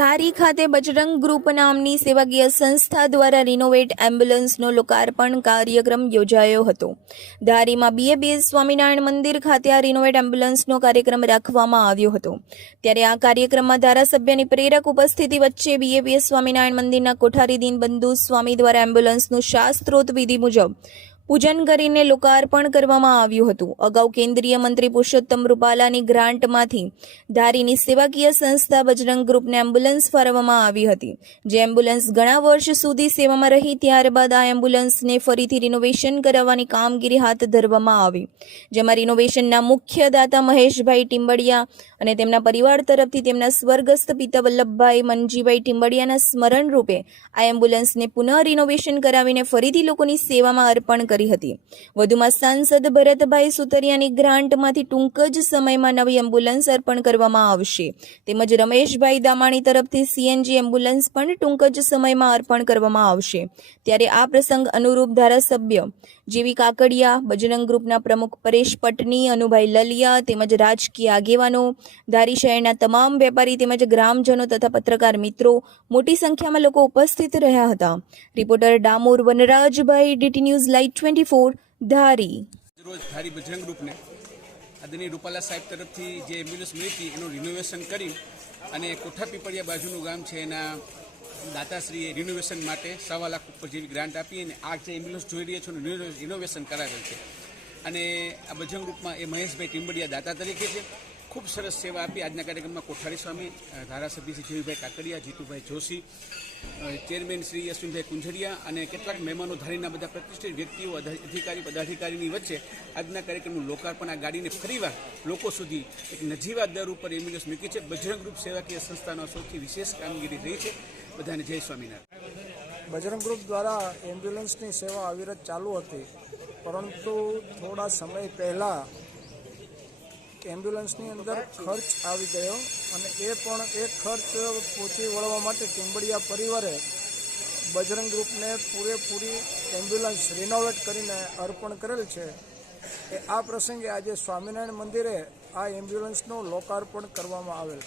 ધારી ખાતે બજરંગ ગ્રુપ નામની સેવાકીય સંસ્થા દ્વારા રિનોવેટ એમ્બ્યુલન્સનો લોકાર્પણ કાર્યક્રમ યોજાયો હતો। ધારીમાં BABS સ્વામિનારાયણ મંદિર ખાતે આ રિનોવેટ એમ્બ્યુલન્સનો કાર્યક્રમ રાખવામાં આવ્યો હતો। ત્યારે આ કાર્યક્રમમાં ધારાસભ્યની પ્રેરક ઉપસ્થિતિ વચ્ચે BABS સ્વામિનારાયણ મંદિરના કોઠારી દીનબંધુ સ્વામી દ્વારા એમ્બ્યુલન્સનું શાસ્ત્રોક્ત વિધિ મુજબ પૂજન કરીને લોકાર્પણ કરવામાં આવ્યું હતું। અગાઉ કેન્દ્રીય મંત્રી પુરુષોત્તમ રૂપાલાની ગ્રાન્ટમાંથી ધારીની સેવાકીય સંસ્થા બજરંગ ગ્રુપને એમ્બ્યુલન્સ ફાળવવામાં આવી હતી, જે એમ્બ્યુલન્સ ઘણા વર્ષ સુધી સેવામાં રહી। ત્યારબાદ આ એમ્બ્યુલન્સને ફરીથી રિનોવેશન કરાવવાની કામગીરી હાથ ધરવામાં આવી, જેમાં રિનોવેશનના મુખ્ય દાતા મહેશભાઈ ટીમ્બડિયા અને તેમના પરિવાર તરફથી તેમના સ્વર્ગસ્થ પિતા વલ્લભભાઈ મનજીભાઈ ટીમ્બડિયાના સ્મરણ રૂપે આ એમ્બ્યુલન્સને પુનઃ રિનોવેશન કરાવીને ફરીથી લોકોની સેવામાં અર્પણ કરી હતી। વધુમાં સાંસદ ભરતભાઈ સુતરિયાની ગ્રાન્ટમાંથી ટૂંક જ સમયમાં નવી એમ્બ્યુલન્સ અર્પણ કરવામાં આવશે, તેમજ રમેશભાઈ દામાણી તરફથી CNG એમ્બ્યુલન્સ પણ ટૂંક જ સમયમાં અર્પણ કરવામાં આવશે। ત્યારે આ પ્રસંગ અનુરૂપ ધારાસભ્ય જેવી કાકડિયા, બજરંગ ગ્રુપના પ્રમુખ પરેશ પટની, અનુભાઈ લલિયા તેમજ રાજકીય આગેવાનો, ધારી શહેરના તમામ વેપારી તેમજ ગ્રામજનો તથા પત્રકાર મિત્રો મોટી સંખ્યામાં લોકો ઉપસ્થિત રહ્યા હતા। Reporter Damor વનરાજભાઈ, DT news live 24 ધારી। રોજ ધારી બજરંગ ગ્રુપને આદરણીય રૂપાલા સાહેબ તરફથી જે એમ્બ્યુલન્સ મળી હતી એનું રિનોવેશન કરી અને કોઠા પીપળિયા બાજુનું ગામ છે એના દાતાશ્રીએ રિનોવેશન માટે 1.25 લાખ ઉપર જેવી ગ્રાન્ટ આપી અને આ જે એમ્બ્યુલન્સ જોઈ રહ્યા છો રિનોવેશન કરાવેલ છે। અને આ બજરંગ ગ્રુપમાં એ મહેશભાઈ ટીમ્બડિયા દાતા તરીકે છે, ખૂબ સરસ સેવા આપી। આજના કાર્યક્રમમાં કોઠારી સ્વામી, ધારાસભ્ય શ્રી જેવીભાઈ કાકડિયા, જીતુભાઈ જોશી, ચેરમેન શ્રી અશ્વિનભાઈ કુંજરિયા અને કેટલાક મહેમાનો, ધારીના બધા પ્રતિષ્ઠિત વ્યક્તિઓ, અધિકારી પદાધિકારીની વચ્ચે આજના કાર્યક્રમનું લોકાર્પણ, આ ગાડીને ફરીવાર લોકો સુધી એક નજીવા દર ઉપર એમ્બ્યુલન્સ મૂકી છે। બજરંગ ગ્રુપ સેવાકીય સંસ્થાનો સૌથી વિશેષ કામગીરી રહી છે। બધાને જય સ્વામિનારાયણ। બજરંગ ગ્રુપ દ્વારા એમ્બ્યુલન્સની સેવા અવિરત ચાલુ હતી, પરંતુ થોડા સમય પહેલાં એમ્બ્યુલન્સની અંદર ખર્ચ આવી ગયો અને એ ખર્ચ પહોંચી વળવા માટે ટીમ્બડિયા પરિવારે બજરંગ ગ્રુપને પૂરેપૂરી એમ્બ્યુલન્સ રિનોવેટ કરીને અર્પણ કરેલ છે। આ પ્રસંગે આજે સ્વામિનારાયણ મંદિરે આ એમ્બ્યુલન્સનું લોકાર્પણ કરવામાં આવેલ।